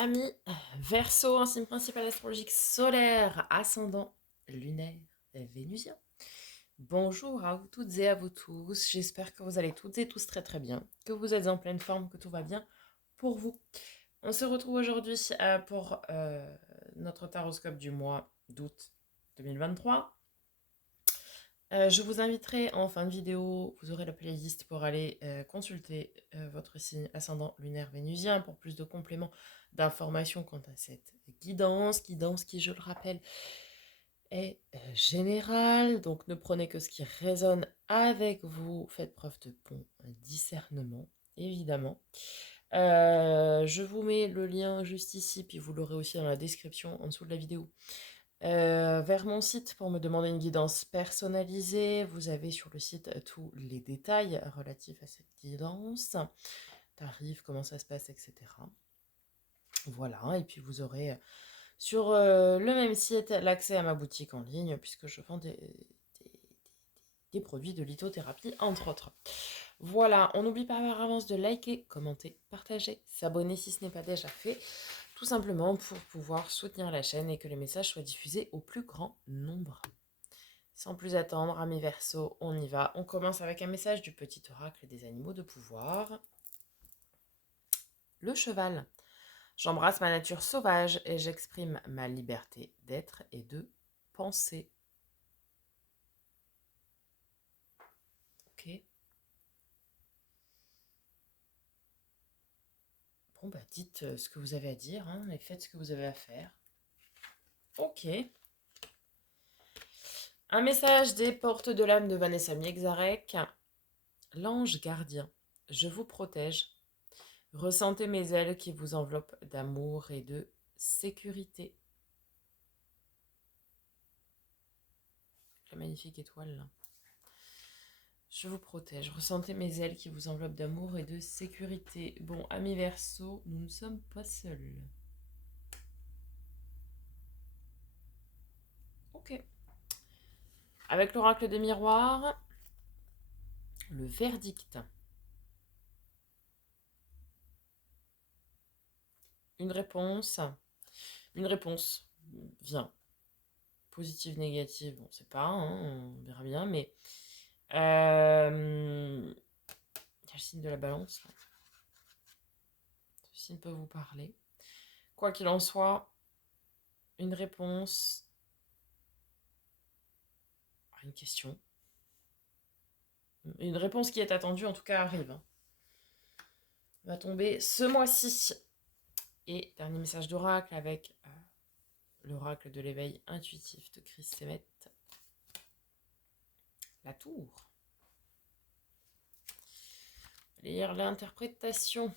Amis, Verseau, un signe principal astrologique solaire, ascendant lunaire vénusien. Bonjour à vous toutes et à vous tous. J'espère que vous allez toutes et tous très très bien, que vous êtes en pleine forme, que tout va bien pour vous. On se retrouve aujourd'hui pour notre taroscope du mois d'août 2023. Je vous inviterai en fin de vidéo, vous aurez la playlist pour aller consulter votre signe ascendant lunaire vénusien pour plus de compléments d'informations quant à cette guidance qui, je le rappelle, est générale. Donc ne prenez que ce qui résonne avec vous, faites preuve de bon discernement, évidemment. Je vous mets le lien juste ici, puis vous l'aurez aussi dans la description en dessous de la vidéo. Vers mon site pour me demander une guidance personnalisée. Vous avez sur le site tous les détails relatifs à cette guidance, tarifs, comment ça se passe, etc. Voilà, et puis vous aurez sur le même site l'accès à ma boutique en ligne puisque je vends des produits de lithothérapie entre autres. Voilà, on n'oublie pas par avance de liker, commenter, partager, s'abonner si ce n'est pas déjà fait. Tout simplement pour pouvoir soutenir la chaîne et que les messages soient diffusés au plus grand nombre. Sans plus attendre, amis Verseau, on y va. On commence avec un message du petit oracle des animaux de pouvoir. Le cheval. J'embrasse ma nature sauvage et j'exprime ma liberté d'être et de penser. Ok. Bon, bah dites ce que vous avez à dire, hein, et faites ce que vous avez à faire. Ok. Un message des portes de l'âme de Vanessa Miexarek. L'ange gardien, je vous protège. Ressentez mes ailes qui vous enveloppent d'amour et de sécurité. La magnifique étoile là. Je vous protège. Ressentez mes ailes qui vous enveloppent d'amour et de sécurité. Bon, amis Verseau, nous ne sommes pas seuls. Ok. Avec l'oracle des miroirs, le verdict. Une réponse. Une réponse vient. Positive, négative, on ne sait pas, hein, on verra bien, mais il y a le signe de la balance. Ce signe peut vous parler. Quoi qu'il en soit, une réponse à une question. Une réponse qui est attendue, en tout cas, arrive. Va tomber ce mois-ci. Et dernier message d'oracle avec l'oracle de l'éveil intuitif de Chris Semet. La tour. Lire l'interprétation.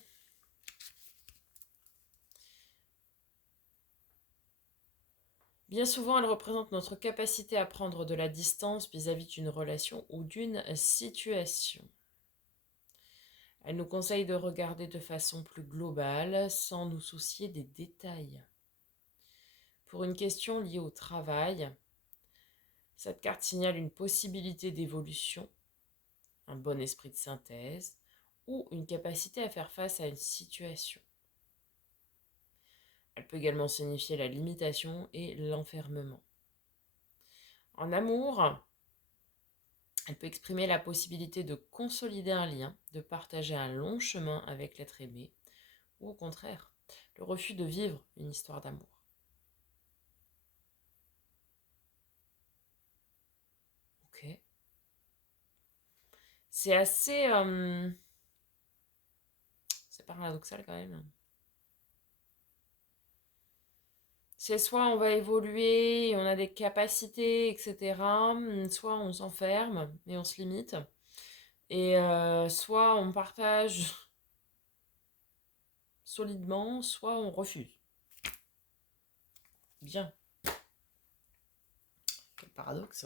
Bien souvent, elle représente notre capacité à prendre de la distance vis-à-vis d'une relation ou d'une situation. Elle nous conseille de regarder de façon plus globale sans nous soucier des détails. Pour une question liée au travail, cette carte signale une possibilité d'évolution, un bon esprit de synthèse ou une capacité à faire face à une situation. Elle peut également signifier la limitation et l'enfermement. En amour, elle peut exprimer la possibilité de consolider un lien, de partager un long chemin avec l'être aimé, ou au contraire, le refus de vivre une histoire d'amour. Ok. C'est assez... c'est paradoxal quand même. C'est soit on va évoluer, on a des capacités, etc. Soit on s'enferme et on se limite. Et soit on partage solidement, soit on refuse. Bien. Quel paradoxe.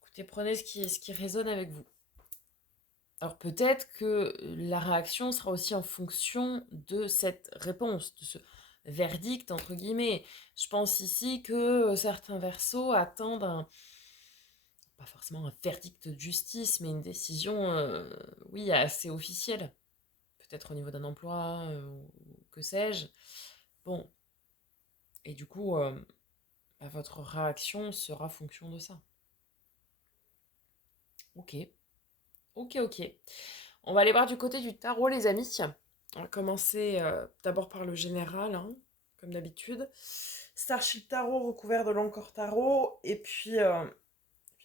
Écoutez, prenez ce qui résonne avec vous. Alors peut-être que la réaction sera aussi en fonction de cette réponse, de ce verdict, entre guillemets. Je pense ici que certains Verseaux attendent pas forcément un verdict de justice, mais une décision, oui, assez officielle. peut-être au niveau d'un emploi, ou que sais-je. Bon, et du coup, bah, votre réaction sera fonction de ça. Ok, ok, ok. On va aller voir du côté du tarot, les amis. On va commencer d'abord par le général, hein, comme d'habitude. Starship Tarot recouvert de l'Encore Tarot. Et puis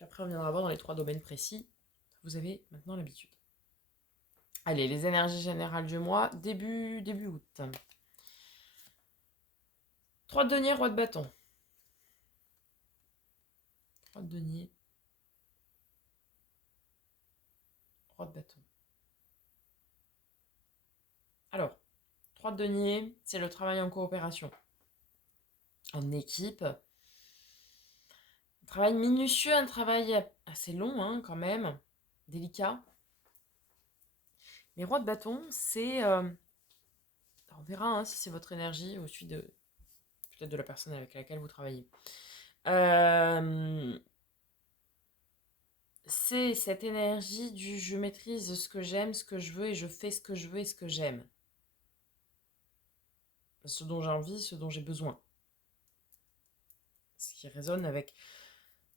après, on viendra voir dans les 3 domaines précis. Vous avez maintenant l'habitude. Allez, les énergies générales du mois, début août. 3 de denier, roi de bâton. 3 de denier, roi de bâton. Alors, 3 de denier, c'est le travail en coopération. En équipe. Un travail minutieux, un travail assez long, hein, quand même. Délicat. Mais roi de bâton, c'est... on verra, hein, si c'est votre énergie ou celui de... peut-être de la personne avec laquelle vous travaillez. C'est cette énergie du je maîtrise ce que j'aime, ce que je veux et je fais ce que je veux et ce que j'aime. Ce dont j'ai envie, ce dont j'ai besoin. Ce qui résonne avec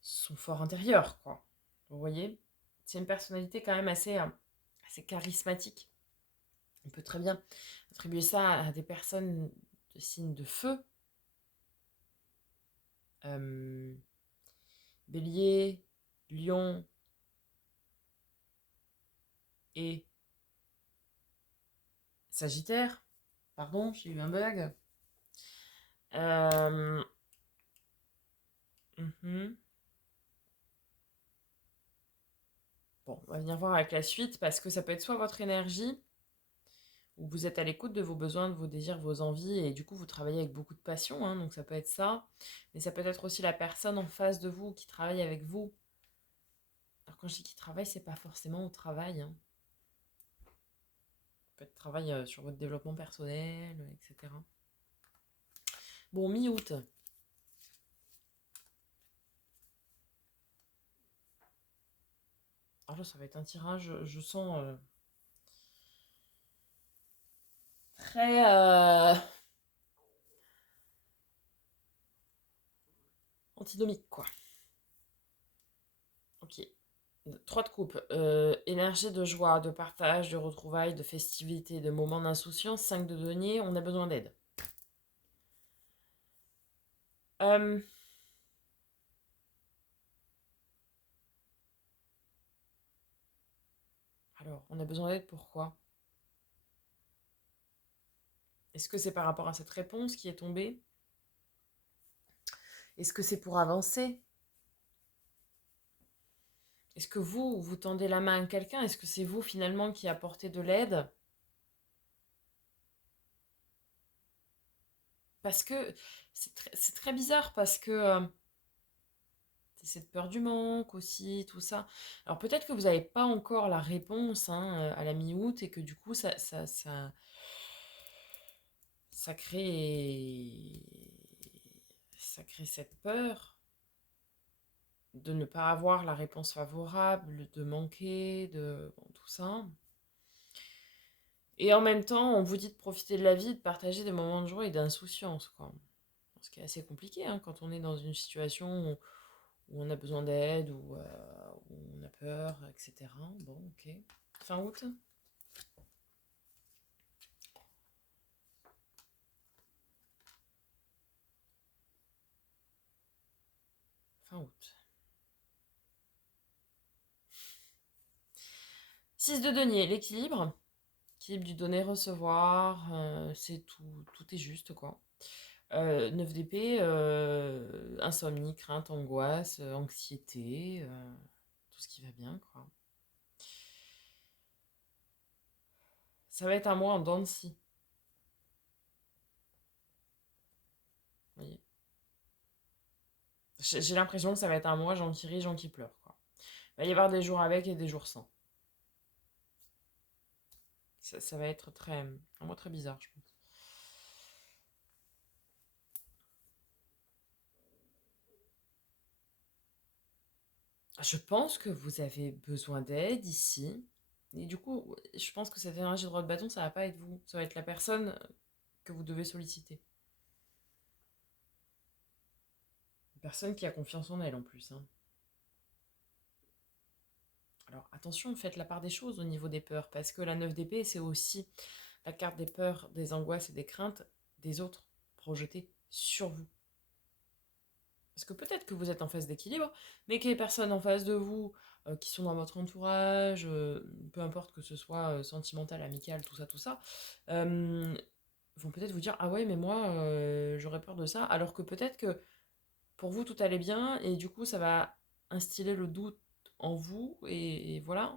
son fort intérieur, quoi. Vous voyez? C'est une personnalité quand même assez charismatique. On peut très bien attribuer ça à des personnes de signe de feu. Bélier, Lion et Sagittaire. Pardon, j'ai eu un bug. Euh, mhm. Bon, on va venir voir avec la suite parce que ça peut être soit votre énergie, où vous êtes à l'écoute de vos besoins, de vos désirs, vos envies, et du coup vous travaillez avec beaucoup de passion, hein, donc ça peut être ça, mais ça peut être aussi la personne en face de vous qui travaille avec vous. Alors quand je dis qui travaille, c'est pas forcément au travail, hein. Ça peut être travail sur votre développement personnel, etc. Bon, mi-août. Alors là, ça va être un tirage, je sens très antinomique, quoi. Ok. 3 de coupe. Énergie de joie, de partage, de retrouvailles, de festivité, de moments d'insouciance. 5 de denier, on a besoin d'aide. Euh, alors, on a besoin d'aide pourquoi? Est-ce que c'est par rapport à cette réponse qui est tombée? Est-ce que c'est pour avancer? Est-ce que vous tendez la main à quelqu'un? Est-ce que c'est vous finalement qui apportez de l'aide? Parce que c'est très bizarre parce que c'est cette peur du manque aussi, tout ça. Alors peut-être que vous n'avez pas encore la réponse, hein, à la mi-août et que du coup ça crée ça crée cette peur de ne pas avoir la réponse favorable, de manquer, de bon, tout ça. Et en même temps, on vous dit de profiter de la vie, de partager des moments de joie et d'insouciance, quoi. Ce qui est assez compliqué, hein, quand on est dans une situation où on a besoin d'aide, où on a peur, etc. Bon, ok. Fin août. Fin août. 6 de denier, l'équilibre. Équilibre du donner-recevoir, c'est tout est juste, quoi. 9 d'épée, insomnie, crainte, angoisse, anxiété, tout ce qui va bien, quoi. Ça va être un mois en dents de scie, vous voyez. J'ai l'impression que ça va être un mois, gens qui rient, gens qui pleurent, quoi. Il va y avoir des jours avec et des jours sans. Ça va être un mois très bizarre, je pense. Je pense que vous avez besoin d'aide ici. Et du coup, je pense que cette énergie de roi de bâton, ça va pas être vous. Ça va être la personne que vous devez solliciter. Une personne qui a confiance en elle en plus, hein. Alors attention, faites la part des choses au niveau des peurs, parce que la 9 d'épée, c'est aussi la carte des peurs, des angoisses et des craintes des autres projetées sur vous. Parce que peut-être que vous êtes en phase d'équilibre, mais que les personnes en face de vous, qui sont dans votre entourage, peu importe que ce soit sentimental, amical, tout ça, euh, vont peut-être vous dire ah ouais mais moi j'aurais peur de ça, alors que peut-être que pour vous tout allait bien et du coup ça va instiller le doute en vous et voilà.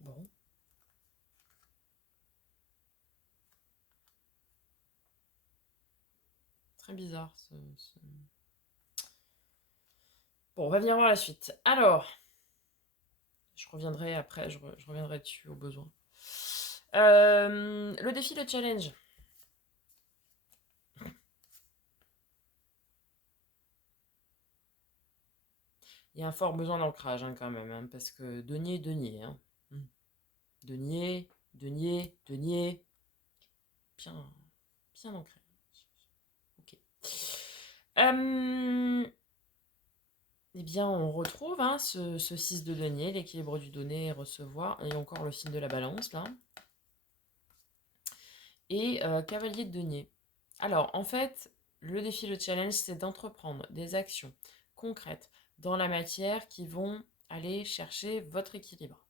Bon, très bizarre Bon, on va venir voir la suite. Alors, je reviendrai après, je reviendrai dessus au besoin. Le défi, le challenge. Il y a un fort besoin d'ancrage hein, quand même, hein, parce que denier. Hein. Hmm. Denier. Bien, bien ancré. Ok. Eh bien, on retrouve hein, ce 6 de denier, l'équilibre du donner et recevoir, et encore le signe de la balance là. Et cavalier de denier. Alors, en fait, le défi, le challenge, c'est d'entreprendre des actions concrètes dans la matière qui vont aller chercher votre équilibre.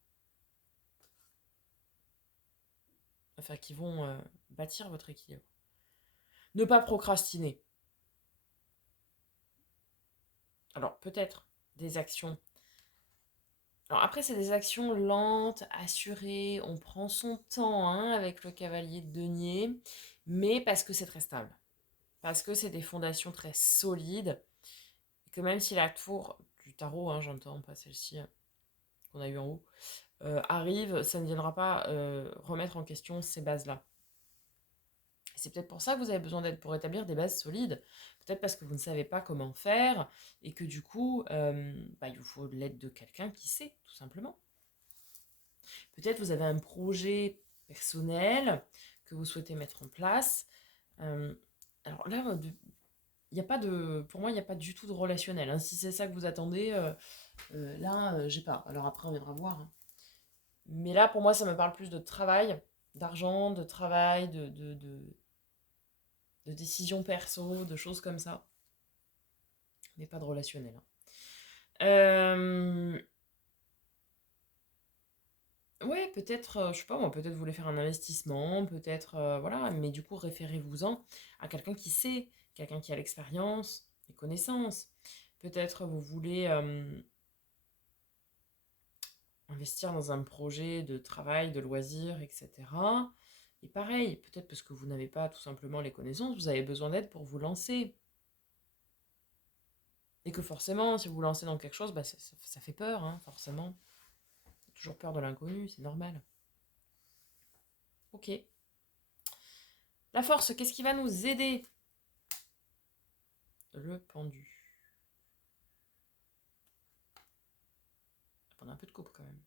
Enfin, qui vont bâtir votre équilibre. Ne pas procrastiner. Alors, peut-être des actions. Alors, après, c'est des actions lentes, assurées. On prend son temps hein, avec le cavalier de denier, mais parce que c'est très stable. Parce que c'est des fondations très solides. Et que même si la tour du tarot, hein, j'entends pas celle-ci qu'on a eu en haut, arrive, ça ne viendra pas remettre en question ces bases-là. C'est peut-être pour ça que vous avez besoin d'aide pour établir des bases solides. Peut-être parce que vous ne savez pas comment faire et que du coup, il vous faut l'aide de quelqu'un qui sait, tout simplement. Peut-être vous avez un projet personnel que vous souhaitez mettre en place. Euh, alors là, il y a pas de, pour moi, il n'y a pas du tout de relationnel. Hein. Si c'est ça que vous attendez, là, j'ai pas. Alors après, on viendra voir. Hein. Mais là, pour moi, ça me parle plus de travail, d'argent, de travail, de décisions perso, de choses comme ça. Mais pas de relationnel. Hein. Euh, Ouais, peut-être, je sais pas moi, peut-être vous voulez faire un investissement, peut-être, voilà, mais du coup, référez-vous-en à quelqu'un qui sait, quelqu'un qui a l'expérience, les connaissances. Peut-être vous voulez investir dans un projet de travail, de loisirs, etc. Et pareil, peut-être parce que vous n'avez pas tout simplement les connaissances, vous avez besoin d'aide pour vous lancer. Et que forcément, si vous vous lancez dans quelque chose, bah, ça fait peur, hein, forcément. Toujours peur de l'inconnu, c'est normal. Ok. La force, qu'est-ce qui va nous aider? Le pendu. On a un peu de coupe quand même.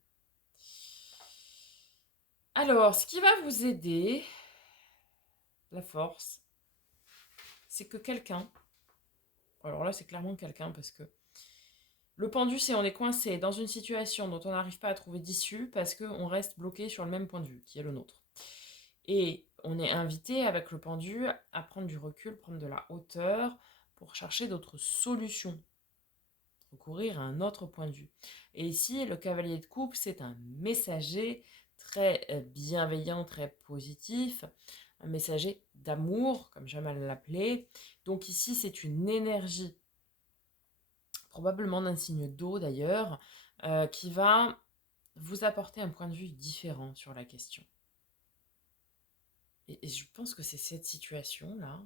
Alors, ce qui va vous aider, la force, c'est que quelqu'un, alors là c'est clairement quelqu'un parce que le pendu c'est on est coincé dans une situation dont on n'arrive pas à trouver d'issue parce qu'on reste bloqué sur le même point de vue qui est le nôtre. Et on est invité avec le pendu à prendre du recul, prendre de la hauteur pour chercher d'autres solutions, recourir à un autre point de vue. Et ici, le cavalier de coupe, c'est un messager très bienveillant, très positif, un messager d'amour, comme j'aime à l'appeler. Donc ici, c'est une énergie, probablement d'un signe d'eau d'ailleurs, qui va vous apporter un point de vue différent sur la question. Et je pense que c'est cette situation-là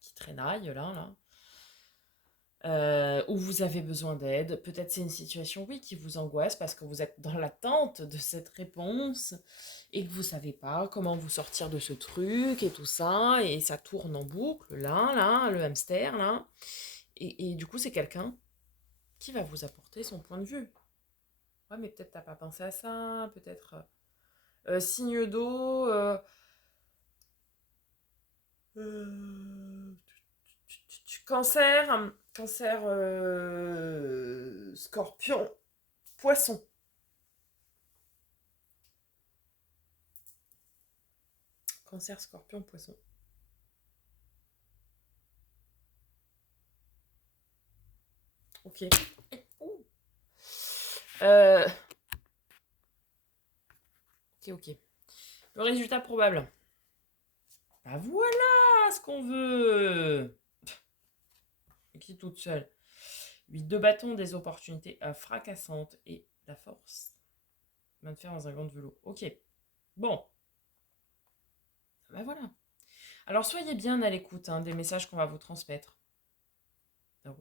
qui traînaille, là, Ou vous avez besoin d'aide. Peut-être c'est une situation, oui, qui vous angoisse parce que vous êtes dans l'attente de cette réponse et que vous savez pas comment vous sortir de ce truc et tout ça, et ça tourne en boucle, là, le hamster, là. Et du coup, c'est quelqu'un qui va vous apporter son point de vue. Ouais, mais peut-être t'as pas pensé à ça, peut-être. Signe d'eau. Euh, cancer, scorpion, poisson. Cancer, scorpion, poisson. Ok. Ouh. Euh, ok. Le résultat probable. Bah voilà ce qu'on veut. Qui toute seule. 8 de bâton, des opportunités fracassantes et la force. Main de fer dans un gant de velours. Ok. Bon. Bah voilà. Alors soyez bien à l'écoute des messages qu'on va vous transmettre. Alors,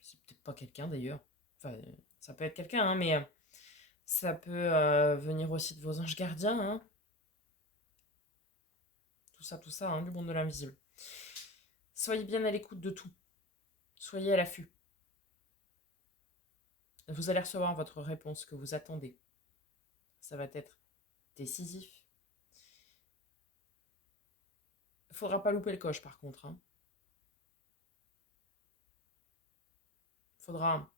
c'est peut-être pas quelqu'un d'ailleurs. Enfin, ça peut être quelqu'un, mais ça peut venir aussi de vos anges gardiens. Tout ça, du monde de l'invisible. Soyez bien à l'écoute de tout. Soyez à l'affût. Vous allez recevoir votre réponse que vous attendez. Ça va être décisif. Il faudra pas louper le coche par contre. Faudra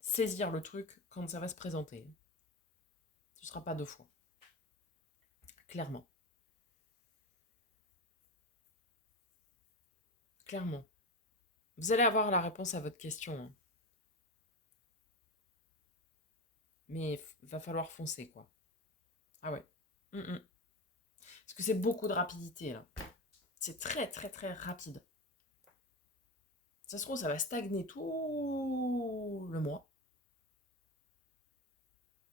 saisir le truc quand ça va se présenter. Ce sera pas deux fois. Clairement. Clairement. Vous allez avoir la réponse à votre question. Mais il va falloir foncer, quoi. Ah ouais. Parce que c'est beaucoup de rapidité, là. C'est très, très, très rapide. Ça se trouve, ça va stagner tout le mois.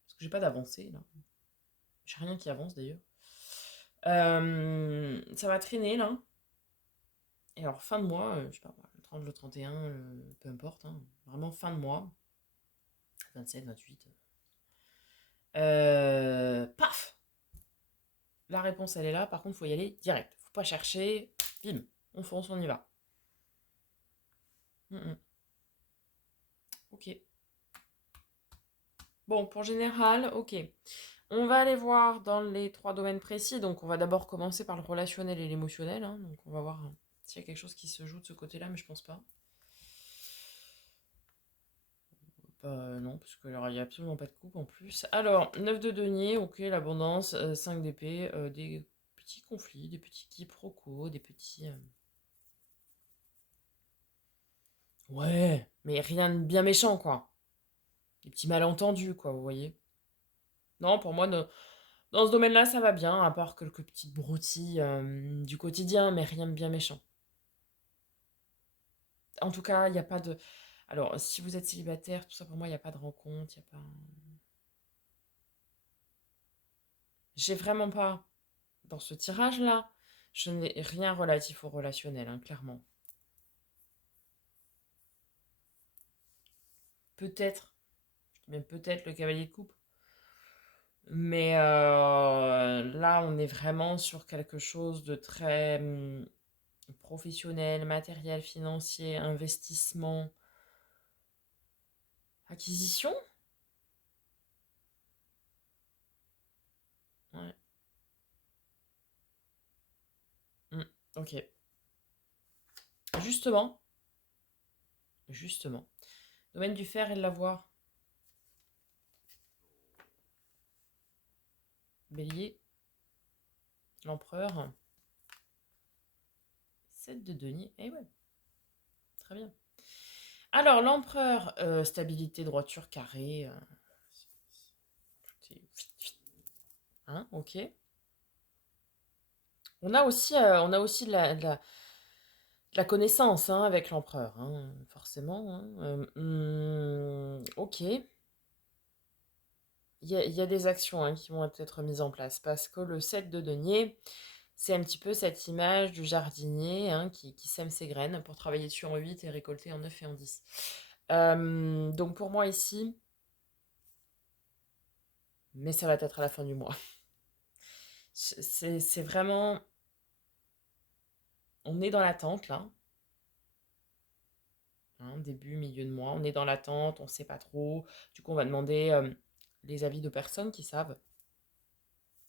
Parce que j'ai pas d'avancée, là. J'ai rien qui avance, d'ailleurs. Ça va traîner, là. Et alors, fin de mois, je sais pas, le 30, le 31, peu importe. Vraiment, fin de mois. 27, 28. Paf! La réponse, elle est là. Par contre, il faut y aller direct. Faut pas chercher. Bim! On fonce, on y va. Ok. Bon, pour général, ok. On va aller voir dans les trois domaines précis. Donc, on va d'abord commencer par le relationnel et l'émotionnel. Donc, on va voir s'il y a quelque chose qui se joue de ce côté-là, mais je pense pas. Non, parce qu'il n'y a absolument pas de coupe en plus. Alors, 9 de denier, ok, l'abondance, 5 d'épée, des petits conflits, des petits quiproquos, des petits... Ouais, mais rien de bien méchant, quoi. Des petits malentendus, quoi, vous voyez. Non, pour moi, dans ce domaine-là, ça va bien, à part quelques petites broutilles du quotidien, mais rien de bien méchant. En tout cas, il n'y a pas de... Alors, si vous êtes célibataire, tout ça, pour moi, il n'y a pas de rencontre, il n'y a pas... J'ai vraiment pas, dans ce tirage-là, je n'ai rien relatif au relationnel, clairement. Peut-être, même peut-être le cavalier de coupe. Mais là, on est vraiment sur quelque chose de très professionnel, matériel, financier, investissement, acquisition. Ouais. Mm, ok. Justement, justement. Domaine du fer et de l'avoir. Bélier, l'empereur. 7 de denier. Eh ouais, très bien. Alors, l'empereur, stabilité, droiture, carré. Ok. On a aussi de la connaissance avec l'empereur, forcément. Ok. Il y a des actions qui vont être mises en place parce que le 7 de denier, C'est un petit peu cette image du jardinier hein, qui sème ses graines pour travailler dessus en 8 et récolter en 9 et en 10. Donc pour moi ici, mais ça va être à la fin du mois. C'est vraiment... On est dans l'attente là, hein, début, milieu de mois. On est dans l'attente, on ne sait pas trop. Du coup, on va demander les avis de personnes qui savent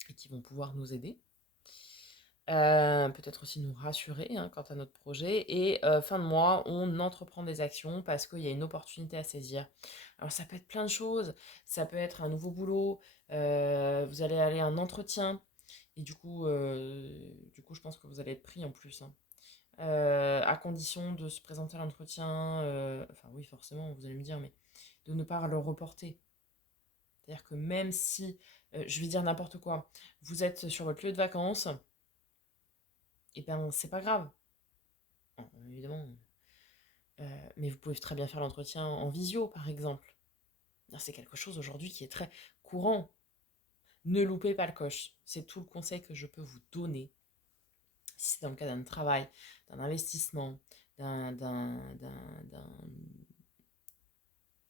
et qui vont pouvoir nous aider. Peut-être aussi nous rassurer hein, quant à notre projet. Et fin de mois, on entreprend des actions parce qu'il y a une opportunité à saisir. Alors ça peut être plein de choses. Ça peut être un nouveau boulot. Vous allez aller à un entretien. Et du coup, je pense que vous allez être pris en plus, hein. À condition de se présenter à l'entretien. Enfin oui, forcément, vous allez me dire, mais de ne pas le reporter. C'est-à-dire que même si, je vais dire n'importe quoi, vous êtes sur votre lieu de vacances, et ben c'est pas grave. Bon, évidemment. Mais vous pouvez très bien faire l'entretien en visio, par exemple. C'est quelque chose aujourd'hui qui est très courant. Ne loupez pas le coche. C'est tout le conseil que je peux vous donner. Si c'est dans le cas d'un travail, d'un investissement, d'un...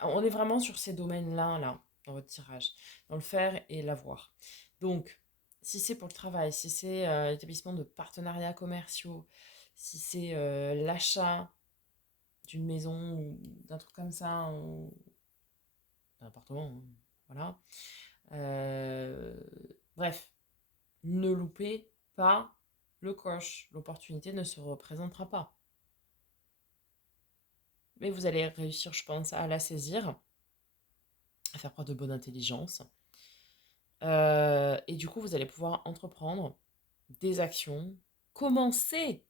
On est vraiment sur ces domaines-là, là, dans votre tirage, dans le faire et l'avoir. Donc, si c'est pour le travail, si c'est l'établissement de partenariats commerciaux, si c'est l'achat d'une maison ou d'un truc comme ça, d'un appartement, hein, voilà. Euh, Bref, ne loupez pas le coche. L'opportunité ne se représentera pas. Mais vous allez réussir, je pense, à la saisir, à faire preuve de bonne intelligence. Et du coup, vous allez pouvoir entreprendre des actions, commencer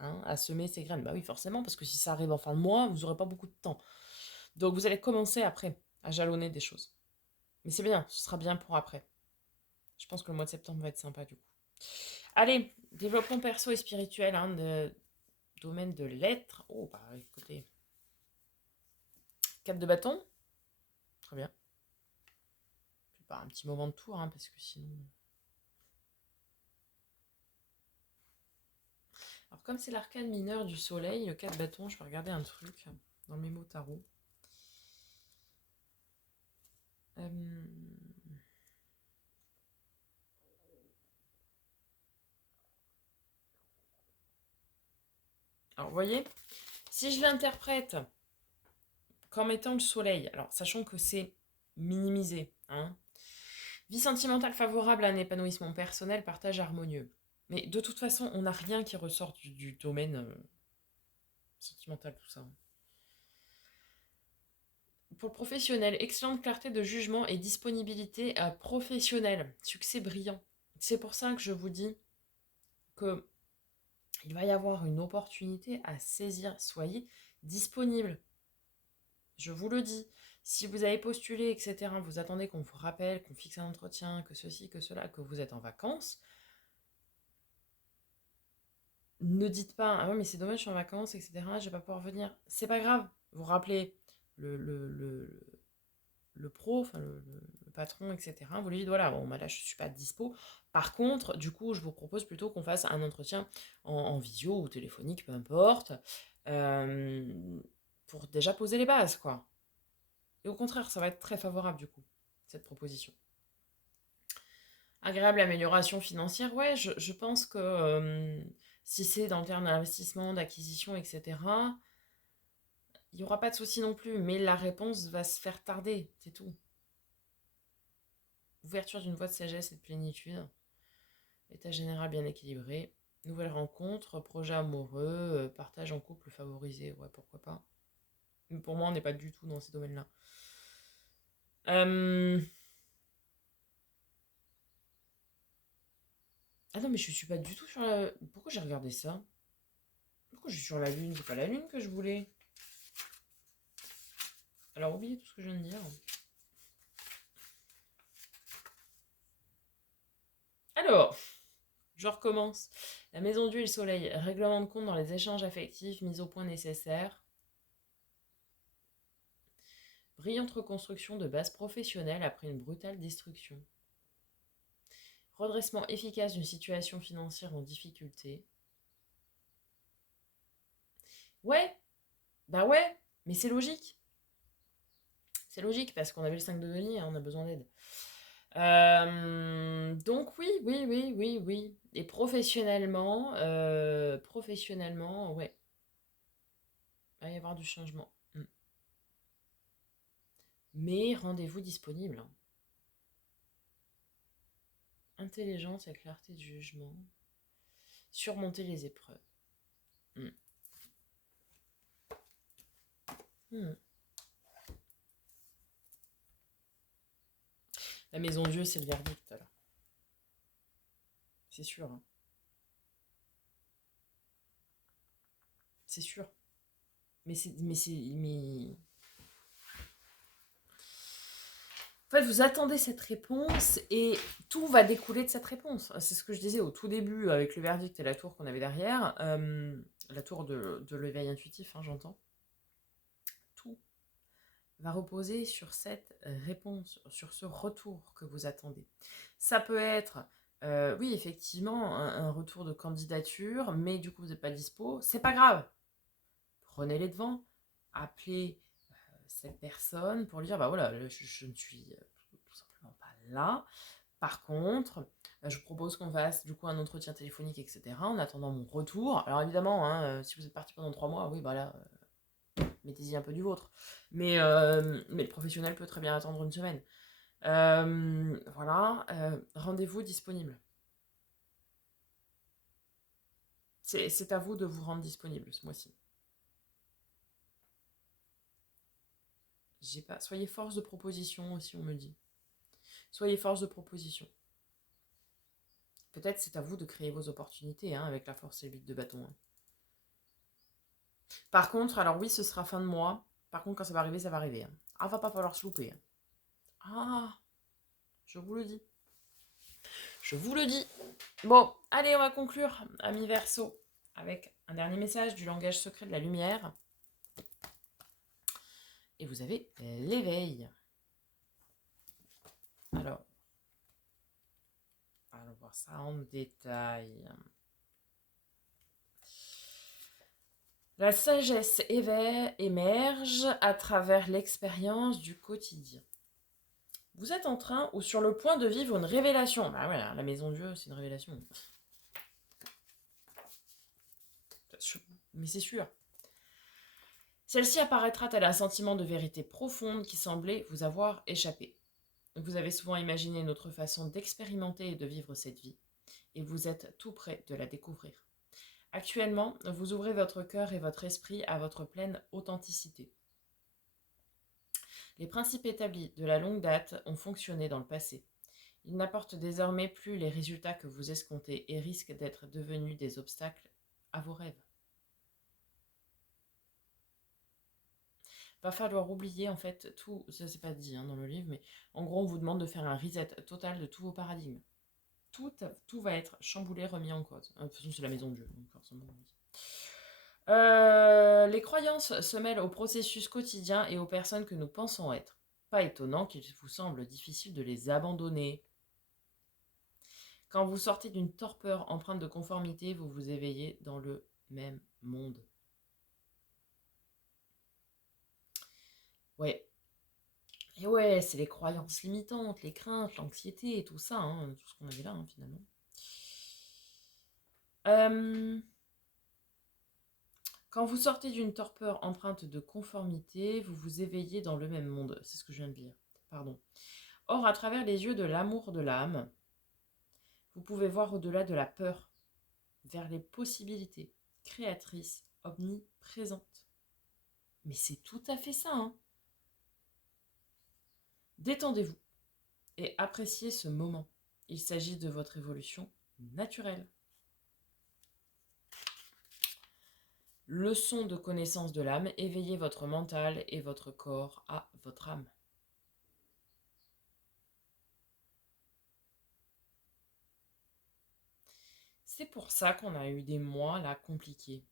hein, à semer ces graines. Bah oui, forcément, parce que si ça arrive en fin de mois, vous n'aurez pas beaucoup de temps. Donc vous allez commencer après à jalonner des choses. Mais c'est bien, ce sera bien pour après. Je pense que le mois de septembre va être sympa du coup. Allez, développement perso et spirituel, hein, domaine de l'être. Oh, bah écoutez, 4 de bâton. Très bien. Je vais pas un petit moment de tour, hein, parce que sinon... Alors comme c'est l'arcane mineur du soleil, le 4 bâton, je vais regarder un truc dans mes mots tarot. Euh, Alors vous voyez, si je l'interprète comme étant le soleil, alors sachant que c'est minimisé, hein, vie sentimentale favorable à un épanouissement personnel, partage harmonieux. Mais de toute façon, on n'a rien qui ressort du domaine sentimental, tout ça. Pour le professionnel, excellente clarté de jugement et disponibilité professionnelle. Succès brillant. C'est pour ça que je vous dis que il va y avoir une opportunité à saisir. Soyez disponible. Je vous le dis. Si vous avez postulé, etc., vous attendez qu'on vous rappelle, qu'on fixe un entretien, que ceci, que cela, que vous êtes en vacances, ne dites pas ah ouais mais c'est dommage je suis en vacances etc je vais pas pouvoir venir, c'est pas grave, vous rappelez le, le, le, le pro, enfin le patron etc, vous lui dites voilà bon bah là je suis pas dispo, par contre du coup je vous propose plutôt qu'on fasse un entretien en visio ou téléphonique peu importe, euh, pour déjà poser les bases quoi, et au contraire ça va être très favorable du coup cette proposition. Agréable amélioration financière, ouais, je pense que si c'est dans le terme d'investissement, d'acquisition, etc., il n'y aura pas de souci non plus, mais la réponse va se faire tarder, c'est tout. Ouverture d'une voie de sagesse et de plénitude, état général bien équilibré, nouvelle rencontre, projet amoureux, partage en couple favorisé, ouais, pourquoi pas. Mais pour moi, on n'est pas du tout dans ces domaines-là. Euh... Ah non, mais je suis pas du tout sur la... Pourquoi j'ai regardé ça? Pourquoi je suis sur la lune? C'est pas la lune que je voulais. Alors, oubliez tout ce que je viens de dire. Alors, je recommence. La maison d'huile soleil, règlement de compte dans les échanges affectifs, mise au point nécessaire. Brillante reconstruction de base professionnelle après une brutale destruction. Redressement efficace d'une situation financière en difficulté. Ouais, bah ouais, mais c'est logique. C'est logique parce qu'on avait le 5 de denier, hein, on a besoin d'aide. Donc oui, oui, oui, oui, oui. Et professionnellement, ouais, il va y avoir du changement. Mais rendez-vous disponible, hein. Intelligence et clarté de jugement. Surmonter les épreuves. Mm. Mm. La maison Dieu, c'est le verdict, alors. C'est sûr, hein. C'est sûr. Mais en fait, vous attendez cette réponse et tout va découler de cette réponse. C'est ce que je disais au tout début avec le verdict et la tour qu'on avait derrière. La tour de l'éveil intuitif, hein, j'entends. Tout va reposer sur cette réponse, sur ce retour que vous attendez. Ça peut être, oui, effectivement, un retour de candidature, mais du coup, vous n'êtes pas dispo. C'est pas grave. Prenez les devants. Appelez cette personne pour lui dire, bah voilà, je ne suis tout simplement pas là. Par contre, je vous propose qu'on fasse du coup un entretien téléphonique, etc. En attendant mon retour. Alors évidemment, hein, si vous êtes parti pendant 3 mois, oui, bah là, mettez-y un peu du vôtre. Mais le professionnel peut très bien attendre une semaine. Voilà, rendez-vous disponible. C'est à vous de vous rendre disponible ce mois-ci. J'ai pas. Soyez force de proposition aussi, on me dit. Soyez force de proposition. Peut-être c'est à vous de créer vos opportunités, hein, avec la force et le 8 de bâton, hein. Par contre, alors oui, ce sera fin de mois. Par contre, quand ça va arriver, ça va arriver, hein. Ah, va pas falloir se louper, hein. Ah, je vous le dis. Je vous le dis. Bon, allez, on va conclure, amis Verseau, avec un dernier message du langage secret de la lumière. Et vous avez l'éveil. Alors, allons voir ça en détail. La sagesse émerge à travers l'expérience du quotidien. Vous êtes en train ou sur le point de vivre une révélation. Bah ouais, la maison Dieu, c'est une révélation. Mais c'est sûr. Celle-ci apparaîtra tel un sentiment de vérité profonde qui semblait vous avoir échappé. Vous avez souvent imaginé une autre façon d'expérimenter et de vivre cette vie, et vous êtes tout près de la découvrir. Actuellement, vous ouvrez votre cœur et votre esprit à votre pleine authenticité. Les principes établis de la longue date ont fonctionné dans le passé. Ils n'apportent désormais plus les résultats que vous escomptez et risquent d'être devenus des obstacles à vos rêves. Va falloir oublier en fait tout, ça c'est pas dit, hein, dans le livre, mais en gros on vous demande de faire un reset total de tous vos paradigmes. Tout va être chamboulé, remis en cause. De toute façon c'est la maison de Dieu, donc forcément on dit. Les croyances se mêlent au processus quotidien et aux personnes que nous pensons être. Pas étonnant qu'il vous semble difficile de les abandonner. Quand vous sortez d'une torpeur empreinte de conformité, vous vous éveillez dans le même monde. Ouais. Et ouais, c'est les croyances limitantes, les craintes, l'anxiété et tout ça, hein, tout ce qu'on avait là, hein, finalement. Quand vous sortez d'une torpeur empreinte de conformité, vous vous éveillez dans le même monde. C'est ce que je viens de lire. Pardon. Or, à travers les yeux de l'amour de l'âme, vous pouvez voir au-delà de la peur, vers les possibilités créatrices omniprésentes. Mais c'est tout à fait ça, hein. Détendez-vous et appréciez ce moment. Il s'agit de votre évolution naturelle. Leçon de connaissance de l'âme, éveillez votre mental et votre corps à votre âme. C'est pour ça qu'on a eu des mois là compliqués.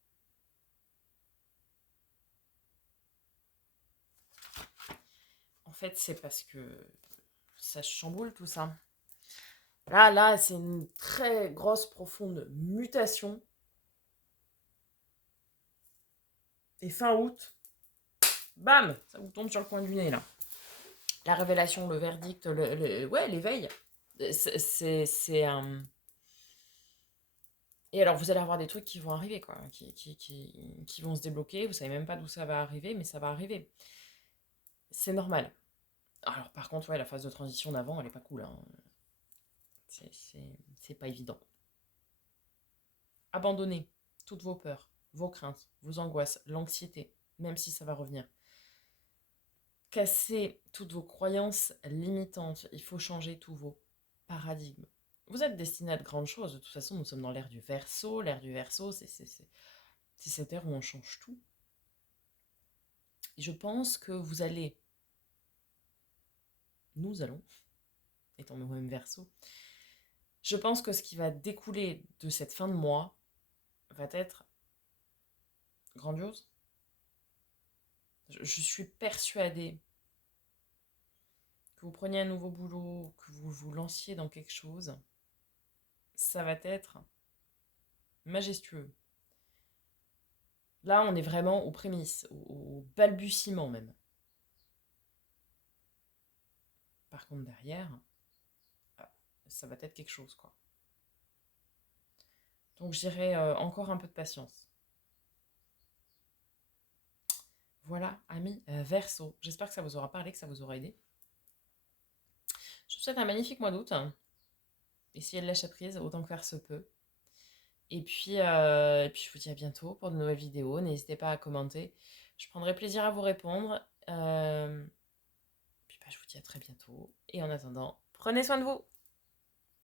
En fait, c'est parce que ça chamboule tout ça. Là, c'est une très grosse, profonde mutation. Et fin août, bam, ça vous tombe sur le coin du nez, là. La révélation, le verdict, ouais, l'éveil. C'est un... Et alors, vous allez avoir des trucs qui vont arriver, quoi, qui vont se débloquer. Vous savez même pas d'où ça va arriver, mais ça va arriver. C'est normal. Alors, par contre, ouais, la phase de transition d'avant, elle est pas cool, hein. C'est pas évident. Abandonnez toutes vos peurs, vos craintes, vos angoisses, l'anxiété, même si ça va revenir. Cassez toutes vos croyances limitantes. Il faut changer tous vos paradigmes. Vous êtes destiné à de grandes choses. De toute façon, nous sommes dans l'ère du Verseau. L'ère du Verseau, c'est cette ère où on change tout. Et je pense que nous allons, étant nous-mêmes Verseau, je pense que ce qui va découler de cette fin de mois va être grandiose. Je suis persuadée que vous preniez un nouveau boulot, que vous vous lanciez dans quelque chose, ça va être majestueux. Là, on est vraiment aux prémices, au balbutiement même. Par contre, derrière, ça va être quelque chose, quoi. Donc, je dirais encore un peu de patience. Voilà, amis Verseau. J'espère que ça vous aura parlé, que ça vous aura aidé. Je vous souhaite un magnifique mois d'août. Essayez de lâcher prise autant que faire se peut. Et puis, je vous dis à bientôt pour de nouvelles vidéos. N'hésitez pas à commenter. Je prendrai plaisir à vous répondre. Puis, je vous dis à très bientôt. Et en attendant, prenez soin de vous.